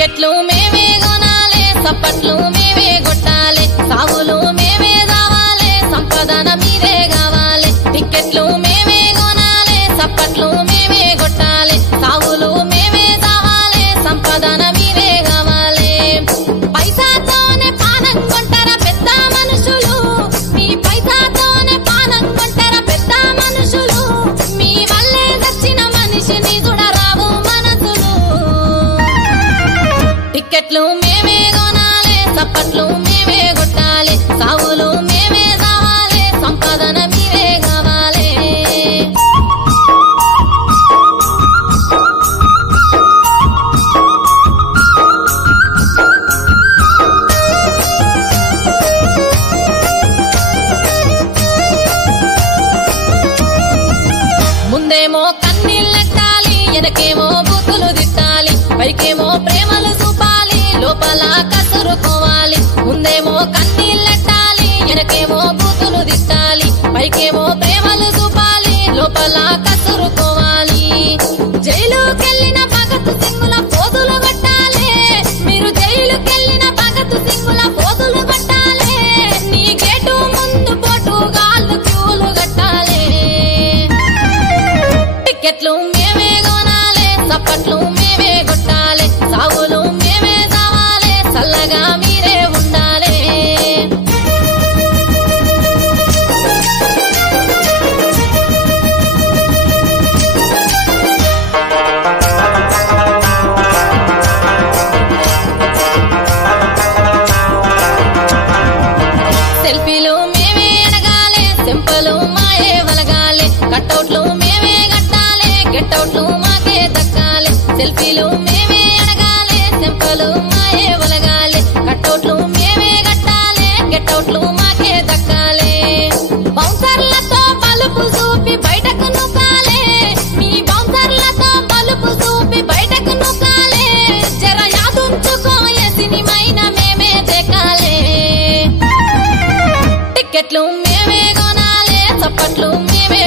టికెట్లు మేమే కొనాలే సప్పట్లు మేమే కొట్టాలి సాగులు మేమే రావాలి సంపదన మీరే కావాలి టికెట్లు మేమే కొనాలి సప్పట్లు మేమే కొట్టాలి సాగులు మేమే రావాలి సంపదన మీరే కావాలి పైసాతోనే పానం కొంటారా పెద్ద మనుషులు మీ పైసాతోనే పానం కొంటారా పెద్ద మనుషులు మీ వల్లే దచ్చిన మనిషిని చూడరావు మనసులు టికెట్లు మేమే కొనాలి సప్పట్లు మేమే కొట్టాలి సాగులు మేమే రావాలి సంపదన మీరే కావాలి ముందేమో కన్నీళ్ళెట్టాలి వెనకేమో బూతులు తిట్టాలి పైకేమో ప్రేమలు చూపాలి లోపల కసురుకోవాలి ముందేమో కన్నీళ్ళెట్టాలి వెనకేమో బూతులు తిట్టాలి పైకేమో ప్రేమలు చూపాలి లోపల కసురుకోవాలి జైలుకెళ్ళిన భగత్ సింగుల పోదులు కట్టాలి మీరు జైలుకెళ్ళిన భగత్ సింగుల పోదులు కట్టాలి నీ గేటు ముందు పోటు గాళ్ళు క్యూలు కట్టాలి టికెట్లు మేమే కొనాలి సప్పట్లు మేమే కొట్టాలి సాగులు మేమే రావాలి చల్లగా మీరే ఉండాలి సెల్ఫీలు మేమే అడగాలి సింపలు మాయే వలగాలి కట్అవుట్లు మేమే కట్టాలి గెట్అవుట్లు మాకే దక్కాలి సెల్ఫీలు మేమే అడగాలి సింపలు మాయే వలగాలి కట్అవుట్లు మేమే కట్టాలి గెట్అవుట్లు మాకే దక్కాలి బౌన్సర్లతో బలుపు చూపి బయటకు నూకాలి మీ బౌన్సర్లతో బలుపు చూపి బయటకు నూకాలి జర యాదుంచుకో సినిమైనా మేమే దేకాలి టికెట్లు మేమే కొనాలి చప్పట్లు మేమే